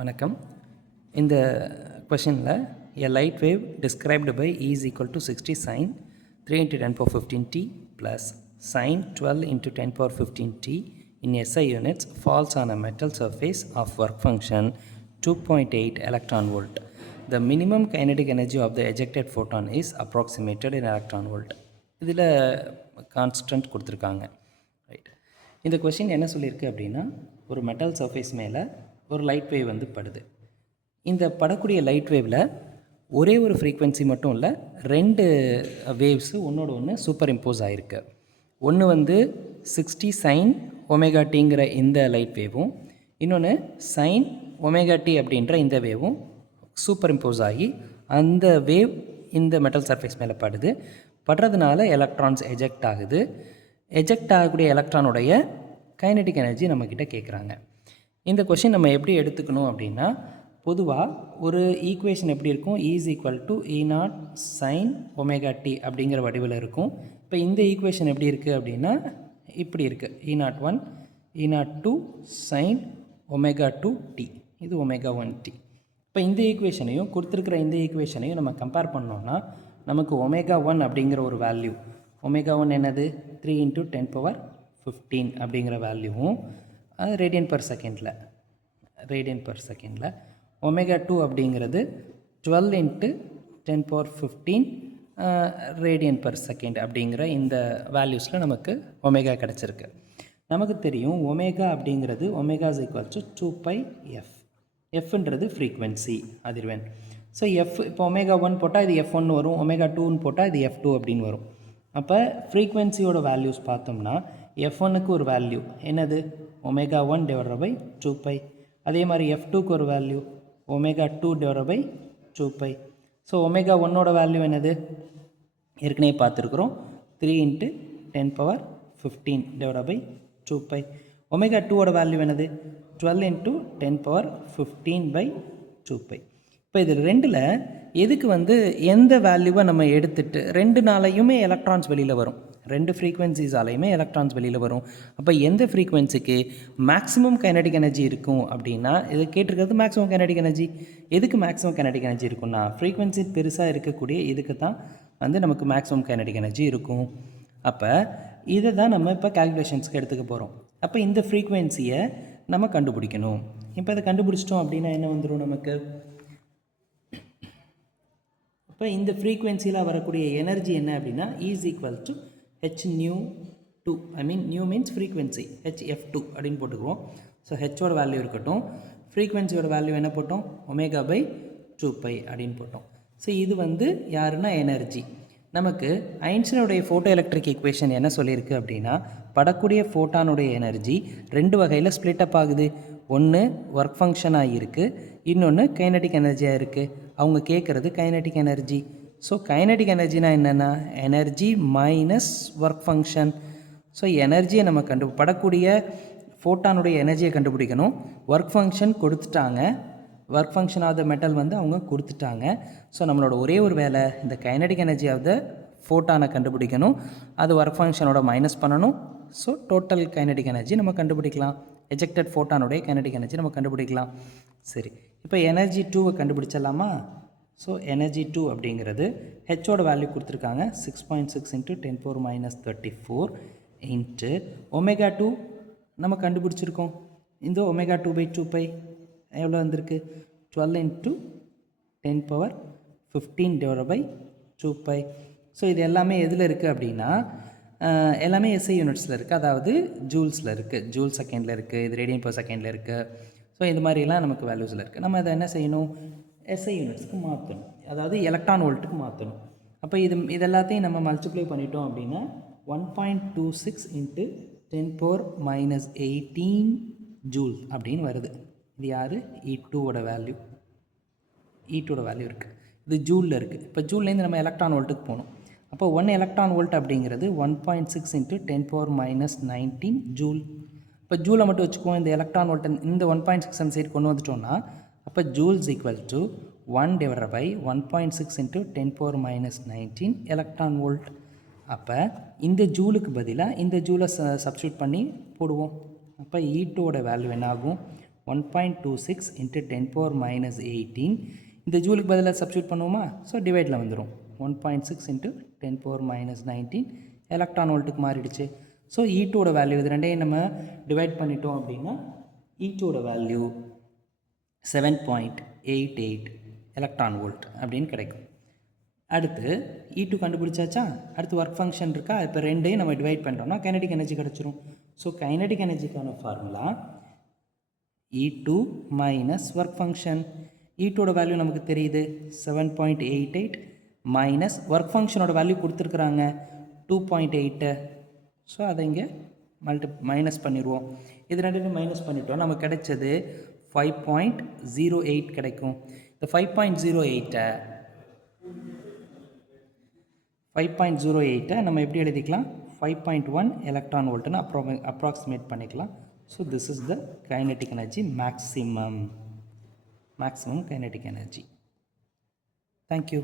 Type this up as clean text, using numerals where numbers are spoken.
வணக்கம். இந்த கொஷனில் a light wave described by E is equal to 60 sin 3 into 10 power 15 t plus sin 12 into 10 power 15 t in SI units falls on a metal surface of work function 2.8 electron volt. The minimum kinetic energy of the ejected photon is approximated in electron volt. இதில் constant கொடுத்துருக்காங்க. Right, இந்த question என்ன சொல்லியிருக்கு அப்படின்னா, ஒரு metal surface மேலே ஒரு light wave வந்து படுது. இந்த படக்கூடிய லைட் வேவில் ஒரே ஒரு ஃப்ரீக்வன்சி மட்டும் இல்லை, ரெண்டு வேவ்ஸு ஒன்றோட ஒன்று சூப்பர் இம்போஸ் ஆகிருக்கு. ஒன்று வந்து 60 சைன் ஒமேகா டிங்கிற இந்த லைட் வேவும், இன்னொன்று சைன் ஒமேகா டி அப்படின்ற இந்த வேவும் சூப்பர் இம்போஸ் ஆகி அந்த வேவ் இந்த மெட்டல் சர்ஃபேஸ் மேலே படுது. படுறதுனால எலக்ட்ரான்ஸ் எஜெக்ட் ஆகுது. எஜெக்ட் ஆகக்கூடிய எலக்ட்ரானுடைய கைனடிக் எனர்ஜி நம்மக்கிட்ட கேட்குறாங்க. இந்த கொஷின் நம்ம எப்படி எடுத்துக்கணும் அப்படின்னா, பொதுவாக ஒரு ஈக்குவேஷன் எப்படி இருக்கும், E is equal to E0 sin omega t அப்படிங்கிற வடிவில் இருக்கும். இப்போ இந்த ஈக்குவேஷன் எப்படி இருக்குது அப்படின்னா இப்படி இருக்குது, E01 E02 sin omega 2 t, இது ஒமேகா 1 டி. இப்போ இந்த ஈக்குவேஷனையும் கொடுத்துருக்கிற இந்த ஈக்குவேஷனையும் நம்ம கம்பேர் பண்ணோம்னா நமக்கு ஒமேகா 1 அப்படிங்கிற ஒரு வேல்யூ, ஒமேகா 1 என்னது 3 into 10 power 15 அப்படிங்கிற வேல்யூவும், அது ரேடியன் பர் செகண்டில் ஒமேகா 2 அப்படிங்கிறது 12 into 10 power 15 radian per second அப்படிங்கிற இந்த வேல்யூஸில் நமக்கு ஒமேகா கிடச்சிருக்கு. நமக்கு தெரியும் ஒமேகா அப்படிங்கிறது omega is equal to 2πf. எஃப்ன்றது ஃப்ரீக்வன்சி, அதிர்வெண். ஸோ எஃப், இப்போ ஒமேகா 1 போட்டால் இது F1 வரும், ஒமேகா 2ன்னு போட்டால் இது F2 அப்படின்னு வரும். அப்போ ஃப்ரீக்வன்சியோட வேல்யூஸ் பார்த்தோம்னா F1க்கு ஒரு வேல்யூ என்னது, ஒமேகா 1 டிவைடட் பை 2π. அதே மாதிரி F2க்கு ஒரு value omega 2 divided by 2π. So omega 1ஓட வேல்யூ என்னது, ஏற்கனவே பார்த்துருக்குறோம், 3 into 10 power 15 divided by 2π. Omega 2ஓட வேல்யூ என்னது, 12 into 10 power 15 by 2π. இப்போ இது ரெண்டில் எதுக்கு வந்து எந்த வேல்யூவை நம்ம எடுத்துகிட்டு, ரெண்டு நாளையுமே எலக்ட்ரான்ஸ் வெளியில் வரும், ரெண்டு ஃப்ரீக்வன்சிஸாலையுமே எலக்ட்ரான்ஸ் வெளியில் வரும். அப்போ எந்த ஃப்ரீக்வன்சிக்கு மேக்ஸிமம் கைனடிக் எனர்ஜி இருக்கும் அப்படின்னா, இது கேட்டிருக்கிறது மேக்ஸிமம் கைனடிக் எனர்ஜி. எதுக்கு மேக்ஸிமம் கைனடிக் எனர்ஜி இருக்கும்னா, ஃப்ரீக்வன்சி பெருசாக இருக்கக்கூடிய இதுக்கு தான் வந்து நமக்கு மேக்ஸிமம் கைனடிக் எனர்ஜி இருக்கும். அப்போ இதை தான் நம்ம இப்போ கால்குலேஷன்ஸ்க்கு எடுத்துக்க போகிறோம். அப்போ இந்த ஃப்ரீக்வன்சியை நம்ம கண்டுபிடிக்கணும். இப்போ அதை கண்டுபிடிச்சிட்டோம் அப்படின்னா என்ன வந்துடும் நமக்கு, இப்போ இந்த ஃப்ரீக்வன்சியில் வரக்கூடிய எனர்ஜி என்ன அப்படின்னா E is equal to h nu 2, I mean new means frequency, HF2 அப்படின்னு போட்டுக்குவோம். ஸோ ஹெச்சோட வேல்யூ இருக்கட்டும், ஃப்ரீக்வன்சியோட வேல்யூ என்ன போட்டோம், ஒமேகா பை 2π அப்படின்னு போட்டோம். ஸோ இது வந்து யாருன்னா எனர்ஜி. நமக்கு ஐன்ஸ்டீனுடைய ஃபோட்டோ எலக்ட்ரிக் ஈக்குவேஷன் என்ன சொல்லியிருக்கு அப்படின்னா, படக்கூடிய ஃபோட்டானுடைய எனர்ஜி ரெண்டு வகையில் ஸ்ப்ளிட் அப் ஆகுது. ஒன்று ஒர்க் ஃபங்க்ஷனாக இருக்குது, இன்னொன்று கைனடிக் எனர்ஜியாக இருக்குது. அவங்க கேட்குறது கைனடிக் எனர்ஜி. ஸோ கைனடிக் எனர்ஜினா என்னென்னா energy minus work function. So எனர்ஜியை நம்ம படக்கூடிய ஃபோட்டானுடைய எனர்ஜியை கண்டுபிடிக்கணும். ஒர்க் ஃபங்க்ஷன் கொடுத்துட்டாங்க, work function of the metal வந்து அவங்க கொடுத்துட்டாங்க. ஸோ நம்மளோட ஒரே ஒரு வேலை இந்த கைனடிக் எனர்ஜி ஆஃப் த ஃபோட்டானை கண்டுபிடிக்கணும், அது ஒர்க் ஃபங்க்ஷனோட மைனஸ் பண்ணணும். ஸோ டோட்டல் கைனடிக் எனர்ஜி நம்ம கண்டுபிடிக்கலாம், எஜெக்டட் ஃபோட்டானுடைய கைனடிக் எனர்ஜி நம்ம கண்டுபிடிக்கலாம். சரி, இப்போ எனர்ஜி 2வை கண்டுபிடிச்சிடலாமா. ஸோ எனர்ஜி 2 அப்படிங்கிறது ஹெச்சோட வேல்யூ கொடுத்துருக்காங்க, 6.6 into 10 power minus 34 into omega 2 நம்ம கண்டுபிடிச்சிருக்கோம். இந்த ஒமேகா 2 by 2π எவ்வளோ வந்திருக்கு, 12 into 10 power 15 divided by 2π. So இது எல்லாமே எதில் இருக்குது அப்படின்னா, எல்லாமே SI யூனிட்ஸில் இருக்குது, அதாவது ஜூல்ஸில் இருக்குது, ஜூல் செகண்டில் இருக்குது, இது ரேடியன் பர் செகண்டில் இருக்குது. ஸோ இது மாதிரிலாம் நமக்கு வேல்யூஸில் இருக்குது. நம்ம அதை என்ன செய்யணும், SI யூனிட்ஸ்க்கு மாற்றணும், அதாவது எலக்ட்ரான் வோல்ட்டுக்கு மாற்றணும். அப்போ இதெல்லாத்தையும் நம்ம மல்டிப்ளை பண்ணிட்டோம் அப்படின்னா 1.26 into 10 power minus 18 ஜூல் அப்படின்னு வருது. இது யார், E2ஓட வேல்யூ, E2ஓட வேல்யூ இருக்குது, இது ஜூலில் இருக்குது. இப்போ ஜூல்லேருந்து நம்ம எலக்ட்ரான் வோல்ட்டுக்கு போகணும். அப்போ 1 எலக்ட்ரான் வோல்ட் அப்படிங்கிறது 1.6 into 10 power minus 19 ஜூல். இப்போ ஜூலை மட்டும் வச்சுக்குவோம், இந்த எலக்ட்ரான் வோல்ட் இந்த 1.6 அந்த சைடு கொண்டு வந்துட்டோம்னா, அப்போ joules equal to 1 divided by 1.6 into 10 power minus 19 electron volt. அப்போ இந்த ஜூலுக்கு பதிலாக இந்த ஜூலை சப்ஸ்டியூட் பண்ணி போடுவோம். அப்போ E2ஓட வேல்யூ என்ன ஆகும், 1.26 into 10 power minus 18. இந்த ஜூலுக்கு பதிலாக சப்ஸ்டியூட் பண்ணுவோமா? ஸோ டிவைடில் வந்துடும். 1.6 into 10 power minus 19 எலக்ட்ரான் வோல்ட்டுக்கு மாறிடுச்சு. ஸோ E2ஓட வேல்யூ இது ரெண்டையும் நம்ம டிவைட் பண்ணிட்டோம் அப்படின்னா E2ஓட வேல்யூ 7.88 எலக்ட்ரான் வோல்ட் அப்படின்னு கிடைக்கும். அடுத்து E2 கண்டுபிடிச்சாச்சா? அடுத்து ஒர்க் ஃபங்க்ஷன் இருக்கா? இப்போ ரெண்டையும் நம்ம டிவைட் பண்ணுறோம்னா கைனடிக் எனர்ஜி கிடச்சிரும். ஸோ கைனடிக் எனர்ஜிக்கான formula E2 minus work function. E2ஓட வேல்யூ நமக்கு தெரியுது 7.88 மைனஸ் ஒர்க் ஃபங்க்ஷனோட வேல்யூ கொடுத்துருக்குறாங்க 2.8. ஸோ அதை இங்கே மைனஸ் பண்ணிடுவோம். இது ரெண்டுமே மைனஸ் பண்ணிட்டோம். நமக்கு கிடைச்சது 5.08 கிடைக்கும். இந்த 5.08 நம்ம எப்படி எழுதிக்கலாம்? 5.1 எலக்ட்ரான் வோல்ட்னு அப்ராக்சிமேட் பண்ணிக்கலாம். So this is the kinetic energy maximum kinetic energy. Thank you.